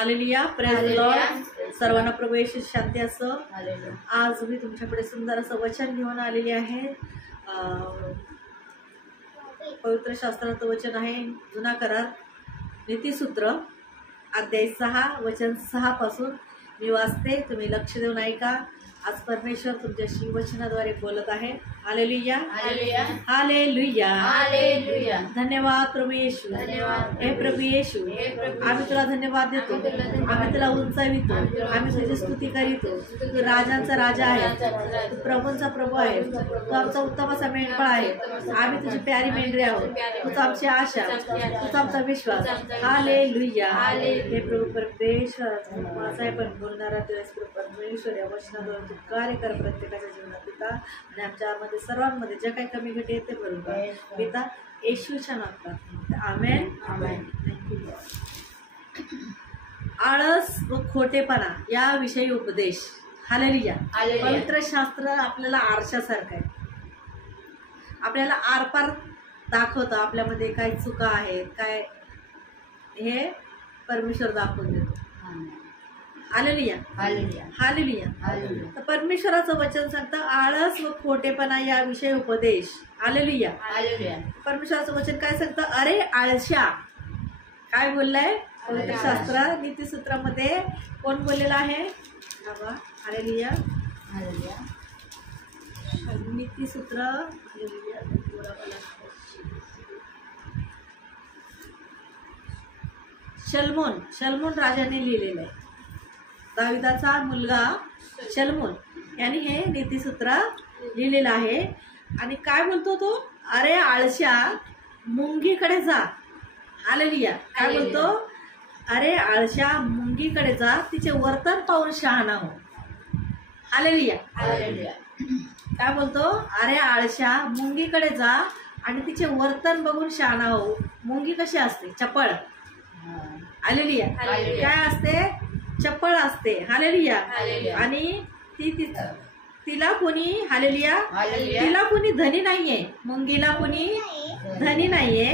Hallelujah, praise the Lord. सर्वांना प्रभू येशू शांती असो. आज मी तुमच्याकडे सुंदर असं वचन घेऊन आलेले आहे. पवित्र शास्त्राचं वचन आहे जुना करार नीतिसूत्र अध्याय 6 वचन 6 पासून मी वाचते. तुम्ही लक्ष देऊन ऐका. आज परमेश्वर तुमच्याशी वचनाद्वारे बोलत आहे. Hallelujah, hallelujah, hallelujah, hallelujah. धन्यवाद प्रभू येशू. हे प्रभू येशू, आम्ही तुला धन्यवाद देतो. आम्ही तुला उंचावितो. आम्ही तुझी स्तुती करीतो. तू राजांचा राजा आहे. तू प्रभूंचा प्रभू आहे. तू आमचा उत्तम असा मेंढपाळ आहे. आम्ही तुझी प्यारी मेंढरी आहोत. तूच आमची आशा, तूच आमचा विश्वास. हालेलुया. हे प्रभू परमेश्वर माझा आहे पण बोलणारा दिवस परमेश्वर या वचनाद्वारे तू कार्य कर प्रत्येकाच्या जीवनात पिता. आणि आमच्यामध्ये सर्वांमध्ये जे काही कमी घटी आहेत ते भरून काढ पिता येशूच्या नावात. Amen, amen. Thank you lord. आळस व खोटेपणा याविषयी उपदेश. हालेलुया. पवित्र शास्त्र आपल्याला आरशासारखं आहे. आपल्याला आरपार दाखवतं आपल्यामध्ये काय चुका आहेत काय हे परमेश्वर दाखवून देतो. Hallelujah, hallelujah, hallelujah. तर परमेश्वराचं वचन सांगतं आळस व खोटेपणा याविषयी उपदेश. Hallelujah, hallelujah. परमेश्वराचं वचन काय सांगतं? अरे आळशा. काय बोललंय पवित्र शास्त्र नीतिसूत्रामध्ये? कोण बोललेलं आहे? Hallelujah, hallelujah. नीतिसूत्र शलमोन राजाने लिहिलेलं आहे. दाविदाचा मुलगा शलमोन यांनी हे नीतिसूत्र लिहिलेलं आहे. आणि काय बोलतो तो? अरे आळशा, मुंगीकडे जा. हालेलुया. काय बोलतो? अरे आळशा, मुंगीकडे जा, तिचे वर्तन पाहून शहाणा हो. Hallelujah, hallelujah. काय बोलतो? अरे आळशा, मुंगीकडे जा आणि तिचे वर्तन बघून शहाणा हो. मुंगी कशी असते? चपळ. हालेलुया. काय असते? चप्पळ असते. हालेलुया. आणि तिला कोणी हालेलुया, तिला कोणी धनी नाहीये. मुंगीला कोणी धनी नाहीये.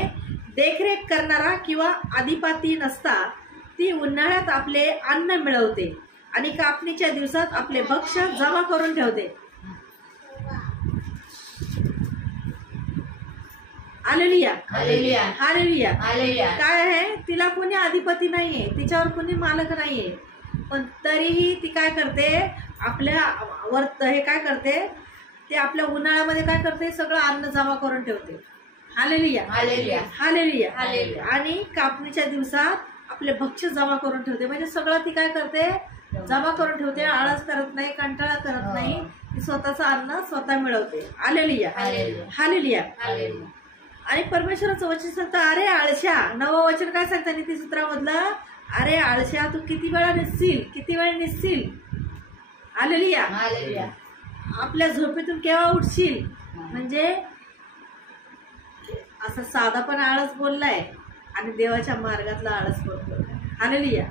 देखरेख करणारा किंवा अधिपती नसता ती उन्हाळ्यात आपले अन्न मिळवते आणि कापणीच्या दिवसात आपले भक्ष्य जमा करून ठेवते. Hallelujah, hallelujah, hallelujah. काय आहे? तिला कोणी अधिपती नाहीये, तिच्यावर कोणी मालक नाहीये, पण तरीही ती काय करते? आपल्या हे काय करते? ते आपल्या उन्हाळ्यामध्ये काय करते? सगळं अन्न जमा करून ठेवते. Hallelujah, hallelujah, hallelujah. आणि कापणीच्या दिवसात आपले भक्ष्य जमा करून ठेवते. म्हणजे सगळं ती काय करते? जमा करून ठेवते. आळस करत नाही, कंटाळा करत नाही. ती स्वतःचं अन्न स्वतः मिळवते. Hallelujah, hallelujah. आणि परमेश्वराचं वचन सांगतं अरे आळशा. नवं वचन काय सांगतं नीतिसूत्रामधलं? अरे आळशा, तू किती वेळा निसशील? किती वेळ निसशील? हालेलुया. आपल्या झोपेतून केव्हा उठशील? म्हणजे असं साधा पण आळस बोललाय आणि देवाच्या मार्गातला आळस बोलतोय. Hallelujah,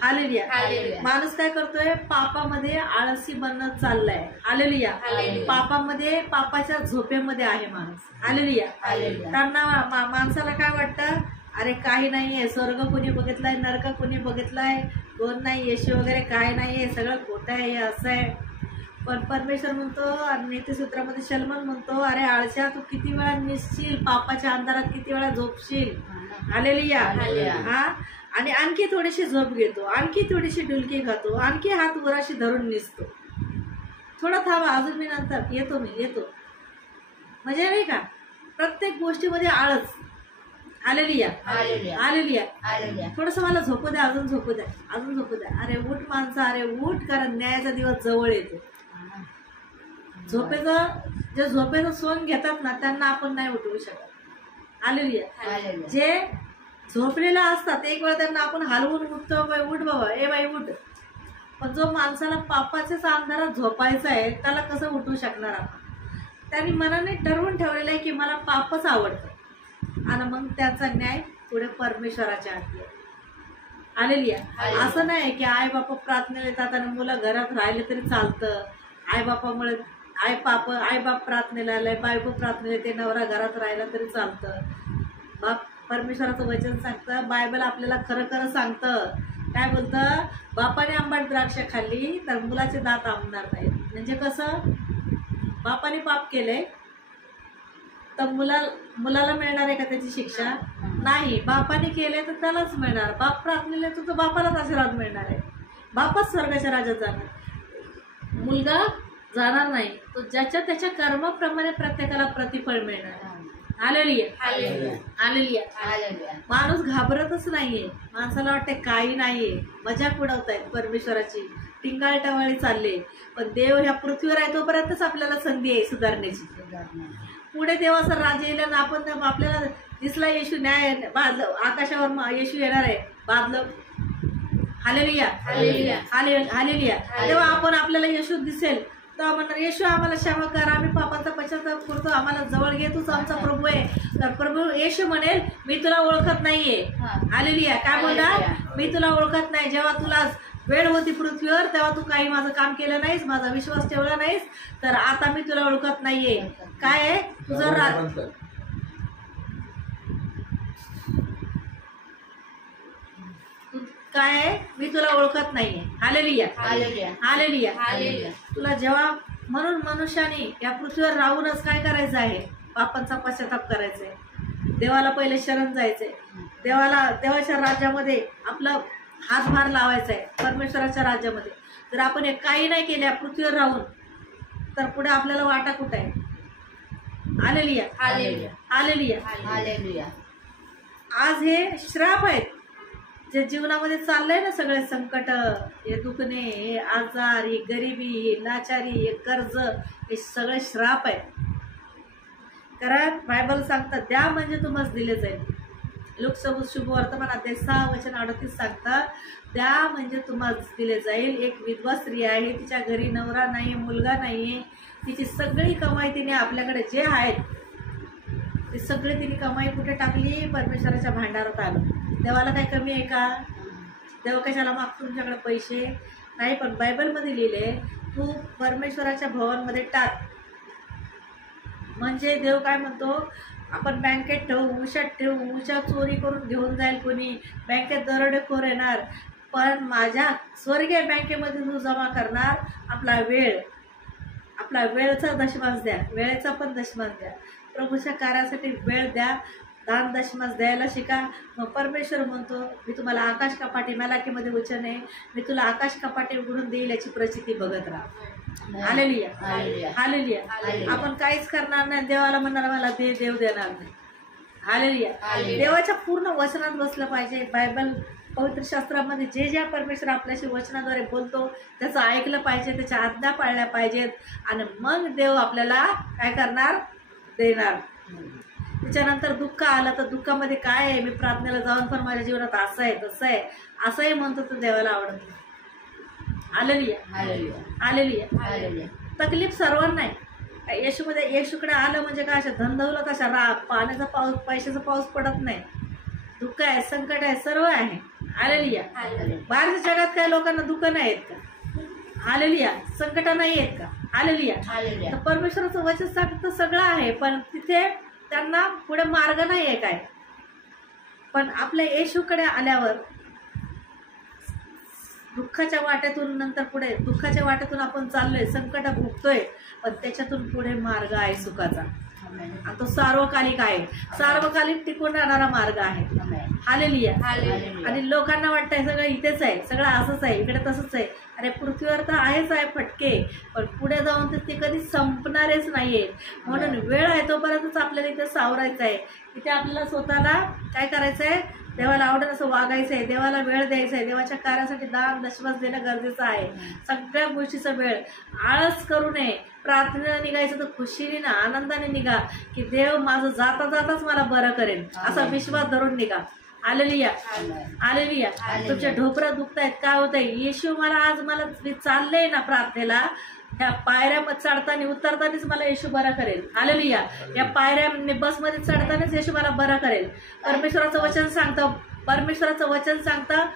hallelujah. माणूस काय करतोय? पापामध्ये आळसी बनत चाललाय. हालेलुया. पापामध्ये, पापाच्या झोपेमध्ये आहे माणूस. हालेलुया. त्यांना माणसाला काय वाटतं? अरे काही नाहीये, स्वर्ग कोणी बघितलाय, नरक कोणी बघितलाय, कोण नाही, येशू वगैरे काय नाहीये, सगळं खोटं आहे, हे असं आहे. पण परमेश्वर म्हणतो आणि नीतिसूत्रामध्ये शलमोन म्हणतो अरे आळशा, तू किती वेळा निसशील? पापाच्या अंधारात किती वेळा झोपशील? हालेलुया. हा. आणि आणखी थोडीशी झोप घेतो, आणखी थोडीशी डुलकी खातो, आणखी हात वराशी धरून निसतो. थोडं थांबा, अजून मी नंतर येतो, मी येतो. म्हणजे नाही का प्रत्येक गोष्टीमध्ये आळस. Hallelujah, hallelujah. थोडस मला झोपू द्या, अजून झोपू द्या, अजून झोपू द्या. अरे उठ माणसा, अरे उठ, कारण न्यायाचा दिवस जवळ येतो. जे झोपेचं सोंग घेतात ना त्यांना आपण नाही उठवू शकत. हालेलुया. जे झोपलेला असतात एक वेळ त्यांना आपण हलवून उठतो, बाई उठ बाबा, ए बाई उठ. पण जो माणसाला पापाच्याच अंधारात झोपायचा आहे त्याला कसं उठवू शकणार आपण? त्यांनी मनाने ठरवून ठेवलेलं आहे की मला पापच आवडतं आणि मग त्याचा न्याय पुढे परमेश्वराच्या हाती आहे. हालेलुया. असं नाही की आई बापा प्रार्थनेला येतात आणि मुलं घरात राहिले तरी चालतं. आई बापामुळे आई बाप प्रार्थनेला आलाय, बायको प्रार्थनेला येते, नवरा घरात राहिला तरी चालतं. बाप परमेश्वराचं वचन सांगतं, बायबल आपल्याला खरं खरं सांगतं काय बोलतं, बापाने आंबट द्राक्ष खाल्ली तर मुलाचे दात आंबणार नाहीत. म्हणजे कसं, बापाने पाप केलंय तर मुलाला मिळणार आहे का त्याची शिक्षा? नाही. बापाने केलंय तर त्यालाच मिळणार. बाप प्रार्थनेला तर बापालाच आशीर्वाद मिळणार आहे. बापच स्वर्गाच्या राज्यात जाणार, मुलगा जाणार नाही. तो ज्याच्या त्याच्या कर्माप्रमाणे प्रत्येकाला प्रतिफळ मिळणार. Hallelujah, hallelujah. माणूस घाबरतच नाहीये. माणसाला वाटते काही नाहीये, मजाक उडवतायत परमेश्वराची, टिंगाळ टवाळी चालले. पण देव ह्या पृथ्वीवर आहे तोपर्यंतच आपल्याला संधी आहे सुधारण्याची. पुढे देवाचा राज्य येईल ना, आपण आपल्याला दिसला येशू न्याय बादल, आकाशावर येशू येणार आहे बादल. Hallelujah, hallelujah. तेव्हा आपण आपल्याला येशू दिसेल तेव्हा म्हणणार, येशू आम्हाला क्षमा कर, आम्ही पापांचा पश्चाताप करतो, आम्हाला जवळ घे, तूच आमचा प्रभू आहे. तर प्रभू येशू म्हणेल, मी तुला ओळखत नाहीये. हालेलुया. काय बोलणार, मी तुला ओळखत नाही. जेव्हा तुला वेळ होती पृथ्वीवर तेव्हा तू काही माझं काम केलं नाहीस, माझा विश्वास ठेवला नाहीस, तर आता मी तुला ओळखत नाहीये. काय आहे तुझं काय आहे, मी तुला ओळखत नाहीये. Hallelujah, hallelujah. तुला जेव्हा, म्हणून मनुष्याने या पृथ्वीवर राहूनच काय करायचं आहे, पापांचा पश्चाताप करायचा आहे. देवाला पहिले शरण जायचंय, देवाच्या राज्यामध्ये आपला हातभार लावायचा आहे. परमेश्वराच्या राज्यामध्ये जर आपण हे काही नाही केल्या पृथ्वीवर राहून, तर पुढे आपल्याला वाटा कुठं आहे. Hallelujah, hallelujah. आज हे श्राप आहेत जे जीवनामध्ये चाललंय ना, सगळे संकट, हे दुखणे, हे आजार, ही गरिबी, ही लाचारी, हे कर्ज, हे सगळे श्राप आहेत. कारण बायबल सांगतात, द्या म्हणजे तुम्हाला दिले जाईल. लोकसभा शुभ वर्तमान अध्याय 6:38 सांगतात, द्या म्हणजे तुम्हाला दिले जाईल. एक विधवा स्त्री आहे, तिच्या घरी नवरा नाही, मुलगा नाहीये, तिची सगळी कमाई तिने आपल्याकडे जे आहेत ती सगळी तिने कमाई कुठे टाकली, परमेश्वराच्या भांडारात आलं. देवाला काय कमी आहे का? देव कशाला मागतो तुमच्याकडे पैसे? नाही. पण बायबलमध्ये लिहिले, तू परमेश्वराच्या भवनमध्ये टाक. म्हणजे देव काय म्हणतो, आपण बँकेत ठेवू, उशात ठेवू, उशात चोरी करून घेऊन जाईल कोणी, बँकेत दरोडेखोर येणार, पण माझ्या स्वर्गीय बँकेमध्ये तू जमा करणार आपला वेळचा दशमांश द्या, वेळेचा पण दशमांश द्या. प्रभूच्या कार्यासाठी वेळ द्या, दान दशमांश द्यायला शिका. मग परमेश्वर म्हणतो, मी तुम्हाला आकाश कपाटी, मलाकीमध्ये वचन आहे, मी तुला आकाश कपाटी उघडून देईल, याची प्रचिती बघत राहा. Hallelujah, hallelujah. आपण काहीच करणार नाही, देवाला म्हणणार मला दे, देव देणार नाही. हालेलुया. देवाच्या पूर्ण वचनात बसलं पाहिजे. बायबल पवित्र शास्त्रामध्ये जे ज्या परमेश्वर आपल्याशी वचनाद्वारे बोलतो त्याचं ऐकलं पाहिजे, त्याच्या आज्ञा पाळल्या पाहिजेत, आणि मग देव आपल्याला काय करणार, देणार. त्याच्यानंतर दुःख आलं तर दुःखामध्ये काय आहे, मी प्रार्थनेला जाऊन पण माझ्या जीवनात असं आहे तसं आहे असंही म्हणतो, तर देवाला आवडत नाही. Hallelujah, hallelujah. तकलीफ सर्वांना आहे. येशूकडे आलं म्हणजे काय, अशा धनदौलत, अशा पाण्याचा पाऊस, पैशाचा पाऊस पडत नाही. दुःख आहे, संकट आहे, सर्व आहे. हालेलुया. बाहेरच्या जगात काय लोकांना दुःख नाही आहेत का? हालेलुया. संकट नाही आहेत का? हालेलुया. तर परमेश्वराचं वचन सांगतं सगळं आहे, पण तिथे त्यांना पुढे मार्ग नाही आहे काय. पण आपल्या येशूकडे आल्यावर दुःखाच्या वाट्यातून, नंतर पुढे दुःखाच्या वाट्यातून आपण चाललोय, संकट भोगतोय, पण त्याच्यातून पुढे मार्ग आहे सुखाचा. आणि तो सार्वकालिक आहे, सार्वकालिक टिकून राहणारा मार्ग आहे. हालेलुया. आणि लोकांना वाटतंय सगळं इथेच आहे, सगळं असंच आहे, इकडे तसंच आहे. अरे पृथ्वीवर तर आहेच आहे फटके, पण पुढे जाऊन तर ते कधी संपणारेच नाहीये. म्हणून वेळ आहे तोपर्यंतच आपल्याला इथे सावरायचं आहे. इथे आपल्याला स्वतःला काय करायचं आहे, देवाला आवडेल असं वागायचं आहे, देवाला वेळ द्यायचा आहे, देवाच्या कार्यासाठी दान दशमांश देणं गरजेचं आहे. सगळ्या गोष्टीचा वेळ, आळस करू नये. प्रार्थनेला निघायचं तर खुशीने ना, आनंदाने निघा, की देव माझं जाता जाताच मला बरं करेल, असा विश्वास धरून निघा. Hallelujah, hallelujah. तुमच्या ढोपरं दुखतायत, काय होतंय, येशू मला मी चाललंय ना प्रार्थनेला, त्या पायऱ्या चढताना उतरतानाच मला येशू बरा करेल. हालेलुया. या पायऱ्या बसमध्ये चढतानाच येशू मला बरा करेल. परमेश्वराचं वचन सांगतं.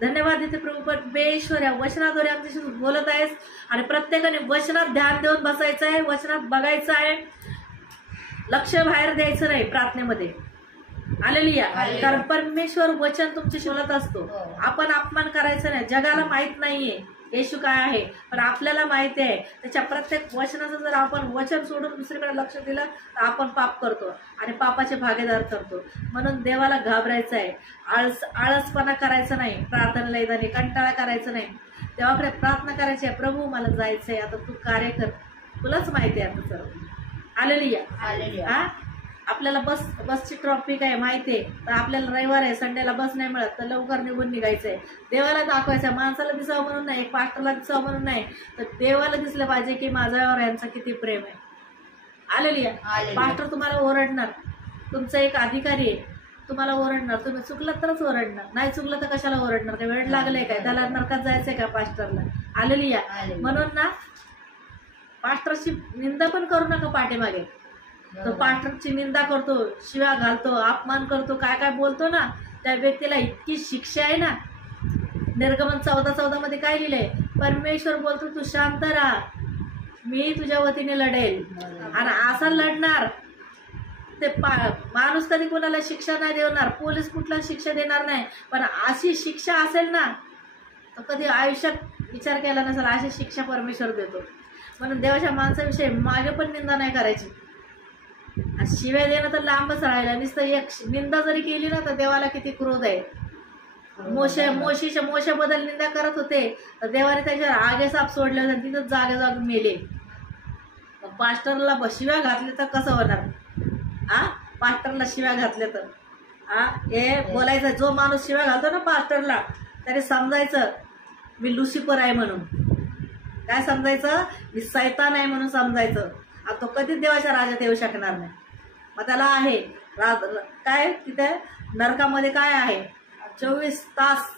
धन्यवाद देते प्रभू. परमेश्वर या वचनाद्वारे आमच्याशी बोलत आहेस, आणि प्रत्येकाने वचनात ध्यान देऊन बसायचं आहे, वचनात बघायचं आहे, लक्ष बाहेर द्यायचं नाही प्रार्थनेमध्ये. हालेलुया. कारण परमेश्वर वचन तुमच्याशी बोलत असतो. आपण अपमान करायचं नाही. जगाला माहित नाहीये येशू काय आहे, पण आपल्याला माहिती आहे. त्याच्या प्रत्येक वचनाचं जर आपण वचन सोडून दुसरीकडे लक्ष दिलं तर आपण पाप करतो आणि पापाचे भागीदार करतो. म्हणून देवाला घाबरायचं आहे. आळसपणा करायचं नाही. प्रार्थनेला येताना कंटाळा करायचं नाही. देवाकडे प्रार्थना करायची आहे, प्रभू मला जायचंय, आता तू कार्य कर, तुलाच माहिती आहे आता सर्व. हालेलुया. हा, आपल्याला बसची ट्रॉफिक आहे माहिती आहे, तर आपल्याला रविवार आहे, संडेला बस नाही मिळत, तर लवकर निघून निघायचंय. देवाला दाखवायचं, माणसाला दिसावं म्हणून नाही, पास्टरला दिसावं म्हणून नाही, तर देवाला दिसलं पाहिजे की माझ्यावर यांचा किती प्रेम आहे. हालेलुया. पास्टर तुम्हाला ओरडणार, तुमचा एक अधिकारी आहे, तुम्हाला ओरडणार. तुम्ही चुकलं तरच ओरडणार, नाही चुकलं तर कशाला ओरडणार? काय वेळ लागले काय? त्याला नरकात जायचंय का पास्टरला? हालेलुया. म्हणून ना पास्टरची निंदा पण करू नका पाठीमागे. तो पास्टरची निंदा करतो, शिव्या घालतो, अपमान करतो, काय काय बोलतो ना, त्या व्यक्तीला इतकी शिक्षा आहे ना. निर्गमन 14:14 मध्ये काय लिहिलंय? परमेश्वर बोलतो तू शांत राहा, मी तुझ्या वतीने लढेल. आणि असा लढणार ते माणूस कधी कोणाला शिक्षा नाही देणार, पोलीस कुठला शिक्षा देणार नाही, पण अशी शिक्षा असेल ना तर कधी आयुष्यात विचार केला नसेल, अशी शिक्षा परमेश्वर देतो. म्हणून देवाच्या माणसाविषयी मागे पण निंदा नाही करायची. शिव्या देणं तर लांबच राहिला. नुसतं एक निंदा जरी केली ना तर देवाला किती क्रोध आहे. मोशेबद्दल निंदा करत होते तर देवाने त्याच्यावर आगे साप सोडले होते, तिथं जागे मेले. पास्टरला शिव्या घातले तर कसं होणार? पास्टरला शिव्या घातले तर हे बोलायचं, जो माणूस शिव्या घालतो ना पास्टरला त्याने समजायचं मी लुसिफर आहे म्हणून. काय समजायचं? मी सैतान आहे म्हणून समजायचं. तो कधीच देवाच्या राज्यात येऊ शकणार नाही. मग त्याला आहे काय तिथे नरकामध्ये काय आहे? 24 तास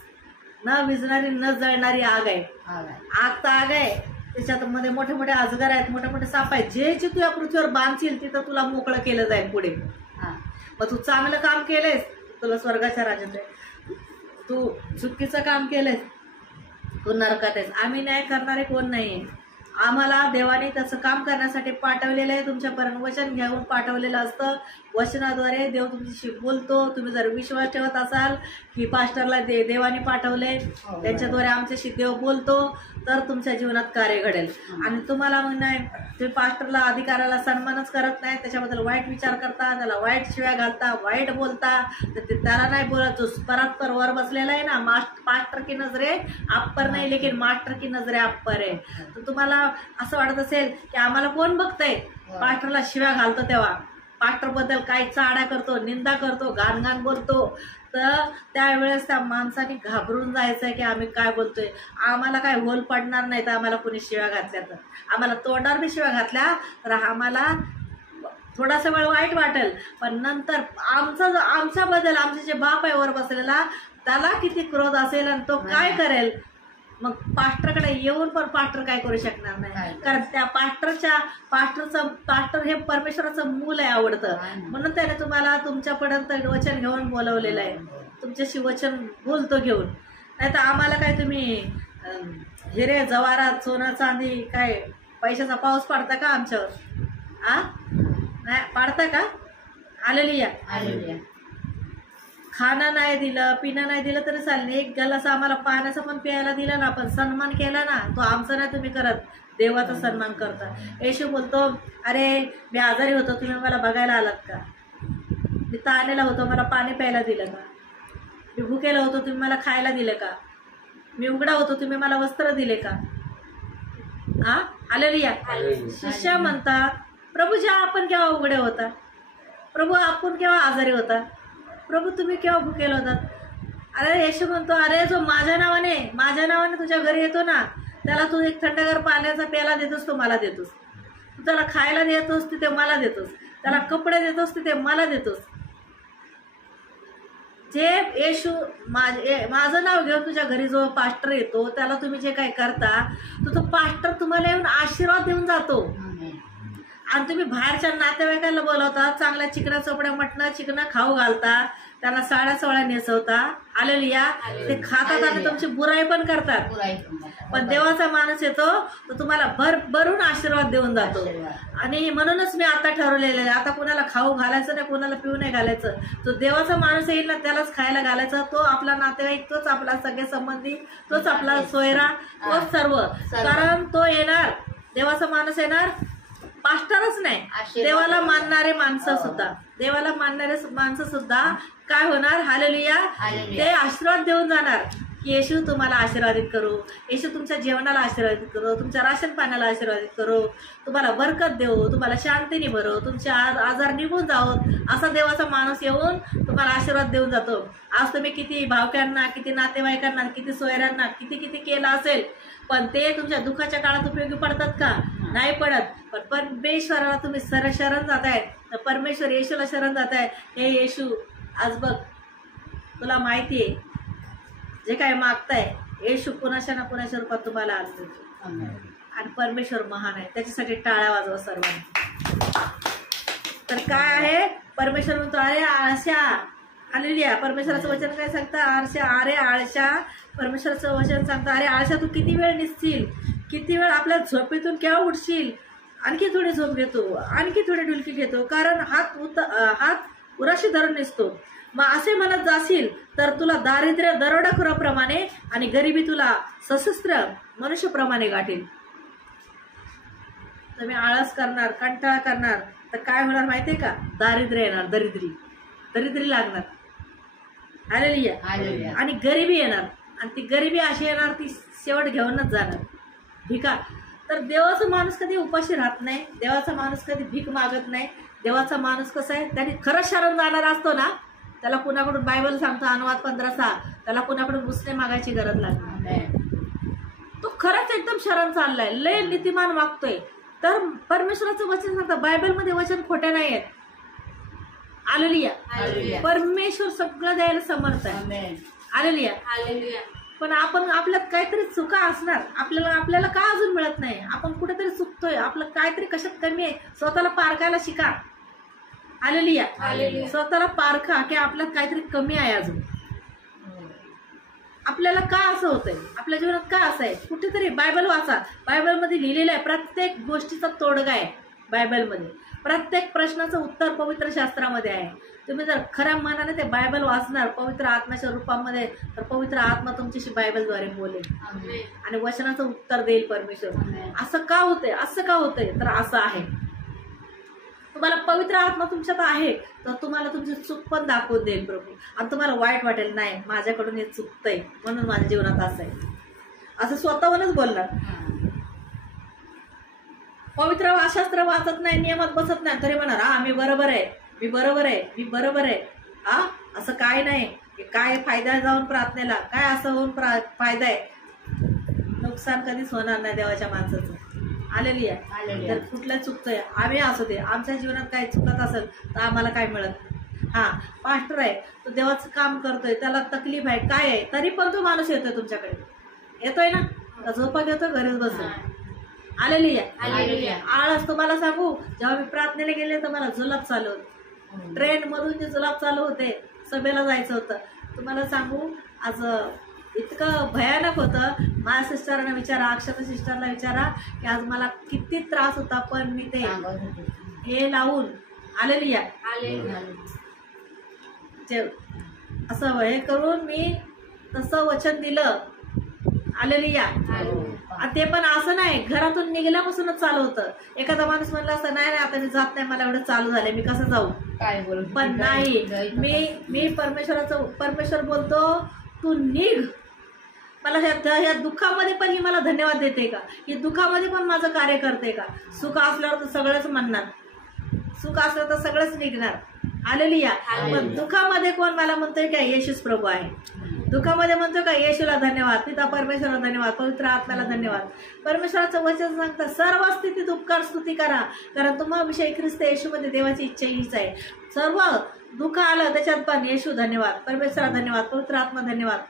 न विझणारी न जळणारी आग आहे. आग तर आग आहे, त्याच्यात मध्ये मोठे मोठे अजगर आहेत, मोठे मोठे साप आहेत. जे तू या पृथ्वीवर बांधशील तिथं तुला मोकळं केलं जाईल पुढे. मग तू चांगलं काम केलंयस तुला स्वर्गाच्या राज्यात आहे, तू चुकीचं काम केलंयस तू नरकात आहेस. आम्ही न्याय करणारे कोण नाहीये. आम्हाला देवाने त्याचं काम करण्यासाठी पाठवलेलं आहे. तुमच्यापर्यंत वचन घेऊन पाठवलेलं असतं. वचनाद्वारे देव तुमच्याशी बोलतो. तुम्ही जर विश्वास ठेवत असाल की पास्टरला देवाने पाठवले, त्यांच्याद्वारे आमच्याशी देव बोलतो, तर तुमच्या जीवनात कार्य घडेल. आणि तुम्हाला मग नाही तुम्ही पास्टरला अधिकाराला सन्मानच करत नाही, त्याच्याबद्दल वाईट विचार करता, त्याला वाईट शिव्या घालता, वाईट बोलता, तर ते त्याला नाही बोलत. जो परस्पर वर बसलेला आहे ना, पास्टर की नजरे अप्पर नाही लेकिन मास्टर की नजरे अप्पर आहे. तर तुम्हाला असं वाटत असेल की आम्हाला कोण बघतंय, पास्टरला शिव्या घालतो तेव्हा, पास्टर बद्दल काही चाड्या करतो, निंदा करतो, घाण बोलतो, तर त्यावेळेस त्या माणसाने घाबरून जायचंय की आम्ही काय बोलतोय. आम्हाला काय होल पडणार नाही तर आम्हाला कोणी शिव्या घातल्या तर. आम्हाला तोंडावर बी शिव्या घातल्या तर आम्हाला थोडासा वेळ वाईट वाटेल, पण नंतर आमच्याबद्दल आमचे जे बाप आहे वर बसलेला त्याला किती क्रोध असेल आणि तो काय करेल. मग पास्टरकडे येऊन पण पास्टर काय करू शकणार नाही, कारण त्या पास्टर हे परमेश्वराचं मूल आहे, आवडतं. म्हणून त्याने तुम्हाला तुमच्यापर्यंत वचन घेऊन बोलवलेलं आहे, तुमच्याशी वचन बोलतो घेऊन. नाही तर आम्हाला काय तुम्ही हिरे जवारात सोनं चांदी काय पैशाचा पाऊस पाडता का आमच्यावर? नाही पाडता का? हालेलुया. खाणं नाही दिलं, पिणं नाही दिलं तरी चालेल, एक गलास आम्हाला पाण्याचा पण प्यायला दिला ना, पण सन्मान केला ना, तो आमचा नाही तुम्ही करत, देवाचा सन्मान करता. येशू बोलतो, अरे मी आजारी होतो तुम्ही मला बघायला आलात का? मी ताणलेला होतो मला पाणी प्यायला दिलं का? मी भुकेला होतो तुम्ही मला खायला दिलं का? मी उघडा होतो तुम्ही मला वस्त्र दिले का? हालेलुया. शिष्य म्हणतात, प्रभू ज्या आपण केव्हा उघडे होता, प्रभू आपण केव्हा आजारी होता, प्रभू तुम्ही केव्हा भुकेला होतात? अरे येशू म्हणतो, अरे जो माझ्या नावाने तुझ्या घरी येतो ना, त्याला तू एक थंडगार पाण्याचा प्याला देतोस, तो मला देतोस. तू त्याला खायला देतोस तिथे मला देतोस, त्याला कपडे देतोस तिथे मला देतोस. जे येशू माझं नाव घेऊन तुझ्या घरी जो पास्टर येतो त्याला तुम्ही जे काही करता, तो पास्टर तुम्हाला येऊन आशीर्वाद देऊन जातो. आणि तुम्ही बाहेरच्या नातेवाईकांना बोलवता, चांगल्या चिकना चोपड्या मटणं चिकनं खाऊ घालता, त्यांना साड्या सोळा नेसवता, हालेलुया, ते खातात आणि तुमची बुराई पण करतात, पण देवाचा माणूस येतो तो तुम्हाला भरभरून आशीर्वाद देऊन जातो. आणि म्हणूनच मी आता ठरवलेलं आहे, आता कुणाला खाऊ घालायचं नाही, कुणाला पिऊ नाही घालायचं. जो देवाचा माणूस येईल ना त्यालाच खायला घालायचं. तो आपला नातेवाईक, तोच आपला सगळे संबंधी, तोच आपला सोयरा, तोच सर्व. कारण तो येणार, देवाचा माणूस येणार, पास्टरच नाही, देवाला मानणारे माणसं सुद्धा, देवाला मानणारे माणसं सुद्धा काय होणार, हालेलुया, ते आशीर्वाद देऊन जाणार की येशू तुम्हाला आशीर्वादित करू, येशू तुमच्या जेवणाला आशीर्वादित करू, तुमच्या राशन पाण्याला आशीर्वादित करू, तुम्हाला बरकत देऊ, तुम्हाला शांतीने भरू, तुमचे आजार निघून जावो, असा देवाचा माणूस येऊन तुम्हाला आशीर्वाद देऊन जातो. आज तुम्ही किती भावक्यांना, किती नातेवाईकांना, किती सोयऱ्यांना किती किती केलं असेल, पण ते तुमच्या दुःखाच्या काळात उपयोगी पडतात का? नाही पडत. पण परमेश्वराला तुम्ही शरण जाताय, तर परमेश्वर येशूला शरण जाताय. हे येशू, आज बघ तुला माहिती आहे जे काय मागताय, येशू कुणाच्या ना कुणाच्या रूपात तुम्हाला आज देतो. आणि परमेश्वर महान आहे, त्याच्यासाठी टाळ्या वाजवा सर्वांनी. तर काय आहे, परमेश्वर म्हणतो अरे आळशा, हालेलुया. परमेश्वराचं वचन काय सांगतं, अरे आळशा, परमेश्वराचं वचन सांगतं अरे आळशा, तू किती वेळ निसशील, किती वेळ आपल्या झोपेतून केव्हा उठशील, आणखी थोडी झोप घेतो, आणखी थोडी डुलकी घेतो, कारण हात उराशी धरून निसतो. मग असे म्हणत जाशील तर तुला दारिद्र्य दरोडेखोराप्रमाणे आणि गरिबी तुला सशस्त्र मनुष्यप्रमाणे गाठील. तुम्ही आळस करणार, कंटाळा करणार तर काय होणार माहितीये का, दारिद्र्य येणार, दरिद्री लागणार, हालेलुया, आणि गरिबी येणार. आणि ती गरिबी अशी येणार, ती शेवट घेऊनच जाणार, भिका. तर देवाचा माणूस कधी उपाशी राहत नाही, देवाचा माणूस कधी भीक मागत नाही. देवाचा माणूस कसा आहे, त्याने खरंच शरण जाणारा असतो ना, त्याला कुणाकडून, बायबल सांगतो अनुवाद 15:6, त्याला कुणाकडून उसने मागायची गरज लागणार. तो खरंच एकदम शरण चाललाय, लय नीतिमान वागतोय. तर परमेश्वराचं वचन सांगतं, बायबलमध्ये वचन खोटे नाही आहेत. हालेलुया. परमेश्वर सगळं द्यायला समर्थ आहे. हालेलुया. पण आपण, आपल्यात काहीतरी चुका असणार, आपल्याला का अजून मिळत नाही, आपण कुठेतरी चुकतोय, आपलं काहीतरी कशात कमी आहे. स्वतःला पारखायला शिका. हालेलुया. स्वतःला पारखा की आपल्यात काहीतरी कमी आहे अजून. आपल्याला का असं होतंय, आपल्या जीवनात का असं आहे, कुठेतरी बायबल वाचा. बायबलमध्ये लिहिलेलं आहे, प्रत्येक गोष्टीचा तोडगा आहे बायबलमध्ये, प्रत्येक प्रश्नाचं उत्तर पवित्र शास्त्रामध्ये आहे. तुम्ही जर खऱ्या मनाने ते बायबल वाचणार पवित्र आत्म्याच्या रूपामध्ये, तर पवित्र आत्मा तुमच्याशी बायबलद्वारे बोलेल आणि वचनाचं उत्तर देईल परमेश्वर. असं का होतंय, असं का होतंय, तर असं आहे, तुम्हाला पवित्र आत्मा तुमच्यात आहे, तर तुम्हाला तुमची चूक पण दाखवून देईल प्रभू. आणि तुम्हाला वाईट वाटेल, नाही माझ्याकडून हे चुकतंय म्हणून माझ्या जीवनात असं आहे, असं स्वतःहूनच बोलणार. पवित्र शास्त्र वाचत नाही, नियमात बसत नाही, तरी म्हणणार हा मी बरोबर आहे, मी बरोबर आहे, मी बरोबर आहे. हा असं काय नाही, काय फायदा जाऊन प्रार्थनेला, काय असं होऊन फायदा आहे. नुकसान कधीच होणार नाही देवाच्या माणसाचं. हालेलुया. तर कुठल्या चुकतोय, आम्ही असू दे, आमच्या जीवनात काही चुकत असेल तर आम्हाला काय मिळत. हा पास्टर आहे, तो देवाचं काम करतोय, त्याला तकलीफ आहे, काय आहे, तरी पण तो माणूस येतोय तुमच्याकडे, येतोय ना, झोपा घेतोय घरीच बसून. हालेलुया. आळस, तुम्हाला सांगू, जेव्हा मी प्रार्थनेला गेले तर मला जुलाब चालू होते, ट्रेन मधून जे जुलाब चालू होते, सभेला जायचं होतं. तुम्हाला सांगू, आज इतकं भयानक होतं. माझ्या सिस्टरना विचारा, अक्षता सिस्टरला विचारा की आज मला किती त्रास होता, पण मी ते हे लावून, हालेलुया, असं हे करून मी तसं वचन दिलं. हालेलुया. ते पण असं नाही, घरातून निघाल्यापासूनच चालू होतं. एखादा माणूस म्हणला असं, नाही नाही आता मी जात नाही, मला एवढं चालू झालंय, मी कसं जाऊ, काय बोल. पण नाही, मी परमेश्वर बोलतो तू निघ. मला ह्या दुःखामध्ये पण ही मला धन्यवाद देते का, ही दुःखामध्ये पण माझं कार्य करते का. सुख असल्यावर तर सगळंच म्हणणार, सुख असलं तर सगळंच निघणार. हालेलुया. पण दुःखामध्ये कोण मला म्हणतोय का, येशूच प्रभू आहे. दुःखामध्ये म्हणतो का, येशूला धन्यवाद, पिता परमेश्वराला धन्यवाद, पवित्र आत्म्याला धन्यवाद. परमेश्वराचं वचन सांगतं, सर्व स्थितीत उपकार स्तुती करा, कारण तुम्हाविषयी ख्रिस्त येशूमध्ये देवाची इच्छा हीच आहे. सर्व दुःख आलं त्याच्यात पण येशू धन्यवाद, परमेश्वरा धन्यवाद, पवित्र आत्मा धन्यवाद.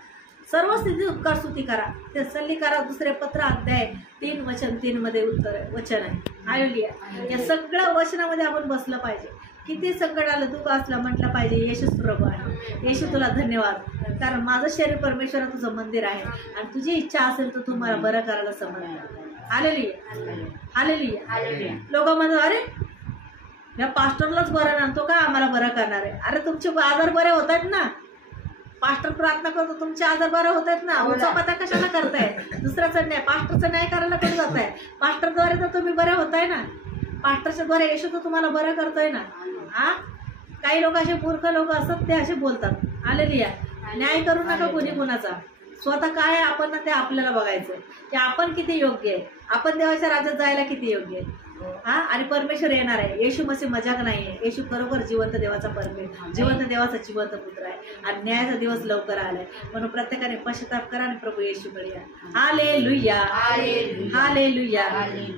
सर्व स्थितीत उपकार स्तुती करा. ते सल्ली करा, दुसरे पत्र अध्याय 3 वचन 3 मध्ये उत्तर वचन आहे. हालेलुया. या सगळ्या वचनामध्ये आपण बसलं पाहिजे किती संकट आलं दुःख असलं म्हटलं पाहिजे येशूच प्रभू आहे. येशू तुला धन्यवाद, कारण माझं शरीर परमेश्वर तुझं मंदिर आहे आणि तुझी इच्छा असेल तर तू मला बरं करायला समर्थ. Hallelujah hallelujah. लोक म्हणतात अरे या पास्टरलाच बरं ना, तो काय आम्हाला बरं करणार आहे. अरे तुमचे आजार बरे होत आहेत ना, पास्टर प्रार्थना करतो तुमचे आजार बरे होत आहेत ना. उचापत्या कशाला करताय? दुसऱ्याचं न्याय पास्टरचं न्याय करायला कधी जात आहे? पास्टरद्वारे तर तुम्ही बरे होताय ना, पास्टरच्या द्वारे येशू तर तुम्हाला बरं करतोय ना. हा, काही लोक असे मूर्ख लोक असतात ते असे बोलतात. हालेलुया. न्याय करू नका कोणी कोणाचा, स्वतः काय आहे आपण ना ते आपल्याला बघायचं की आपण किती योग्य आहे, आपण देवाच्या राज्यात जायला किती योग्य आहे. हा, आणि परमेश्वर येणार आहे. येशू मसीह मजाक नाहीये. येशू खरोखर जिवंत देवाचा परमेश्वर, जिवंत देवाचा जिवंत पुत्र आहे आणि न्यायाचा दिवस लवकर आलाय. म्हणून प्रत्येकाने पश्चाताप करा आणि प्रभू येशूकडे या. Hallelujah hallelujah.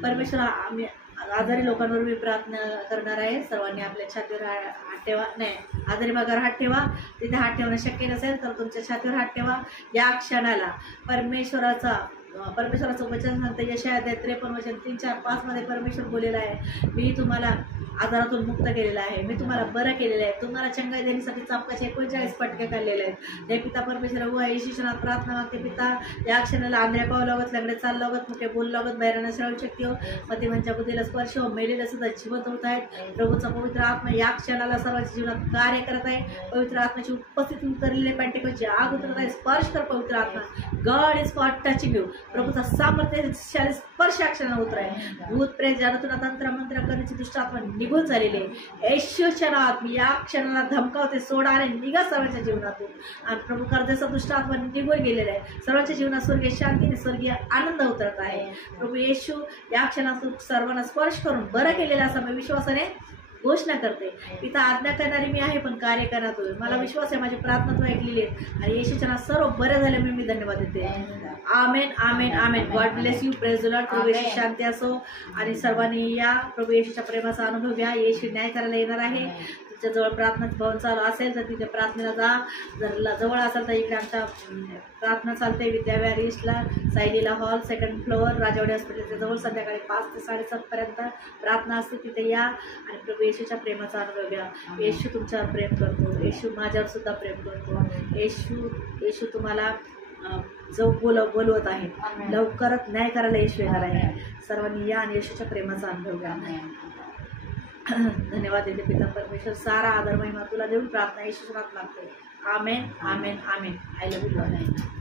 परमेश्वर, आम्ही आजारी लोकांवर मी प्रार्थना करणार आहे. सर्वांनी आपल्या छातीवर हात ठेवा. नाही, आजारी भागावर हात ठेवा. तिथे हात ठेवणं शक्य नसेल तर तुमच्या छातीवर हात ठेवा. या क्षणाला परमेश्वराचं वचन सांगतं, यशाया 53 वचन 3, 4, 5 मध्ये परमेश्वर बोललेला आहे, मी तुम्हाला आजारातून मुक्त केलेला आहे, मी तुम्हाला बरं केलेलं आहे, तुम्हाला चंगाई देण्यासाठी चापकाचे 39 पटके काढलेले आहेत. हे पिता परमेश्वर व येशूच्या प्रार्थना मागते. पिता, या क्षणाला आंधळ्या पाव लागत, लंगडे चाल लागत, मोठे बोल लागत, बैरांना श्रवण शक्ती हो, मतिमांच्या बुद्धीला स्पर्श हो, मेलेले सुद्धा जिवंत होत आहेत. प्रभूचा पवित्र आत्मा या क्षणाला सर्वांच्या जीवनात कार्य करत आहे. पवित्र आत्म्याची उपस्थिती उतरलेले पेंटेकोस्टची आग उतरत आहे. स्पर्श कर पवित्र आत्मा. God is for touching you. प्रभूचा सामर्थ्यशाली स्पर्श या क्षणाला उतर आहे. भूत प्रेत जादूतून तंत्र मंत्र करण्याची दुष्ट आत्मा निघून झालेली आहे. येशूच्या नावात मी या क्षणाला धमकावते, सोडा आणि निघा सर्वांच्या जीवनातून. आणि प्रभू कर्जाचा दुष्ट आत्मा निघून गेलेला आहे. सर्वांच्या जीवनात स्वर्गीय शांतीने स्वर्गीय आनंद उतरत आहे. प्रभू येशू या क्षणातून सर्वांना स्पर्श करून बरं केलेला असा मी विश्वासाने घोषणा करते. पिता, आज्ञा करणारी मी आहे पण कार्य करणार तुम्ही. मला विश्वास आहे, माझी प्रार्थना तू ऐकलेली आहे आणि येशूच्या नावात सर्व बरे झाले मी धन्यवाद देते. Amen amen amen. God bless you. Praise the lord. प्रभू येशू शांती असो आणि सर्वांनी या प्रभू येशूच्या प्रेमाचा अनुभव घ्या. येशू न्याय करायला येणार आहे. तुमच्या जवळ प्रार्थना भवन चालू असेल तर तिथे प्रार्थनेला जा. जर जवळ असेल तर इकडे आमच्या प्रार्थना चालते विद्याविहार ईस्टला, सायलीला हॉल, 2nd फ्लोअर, राजवाडी हॉस्पिटलच्या जवळ. संध्याकाळी 5 ते 7:30 पर्यंत प्रार्थना असते. तिथे या आणि प्रभू येशूच्या प्रेमाचा अनुभव घ्या. येशू तुमच्यावर प्रेम करतो. येशू माझ्यावर सुद्धा प्रेम करतो. येशू तुम्हाला जो बोलवत आहे. लवकरच न्याय करायला येशू येणार आहे. सर्वांनी या आणि येशूच्या प्रेमाचा अनुभव घ्या. धन्यवाद देते पिता परमेश्वर. सारा आदर महिमा तुला देऊन प्रार्थना येशूच्या नावात मागते. Amen amen amen. I love you.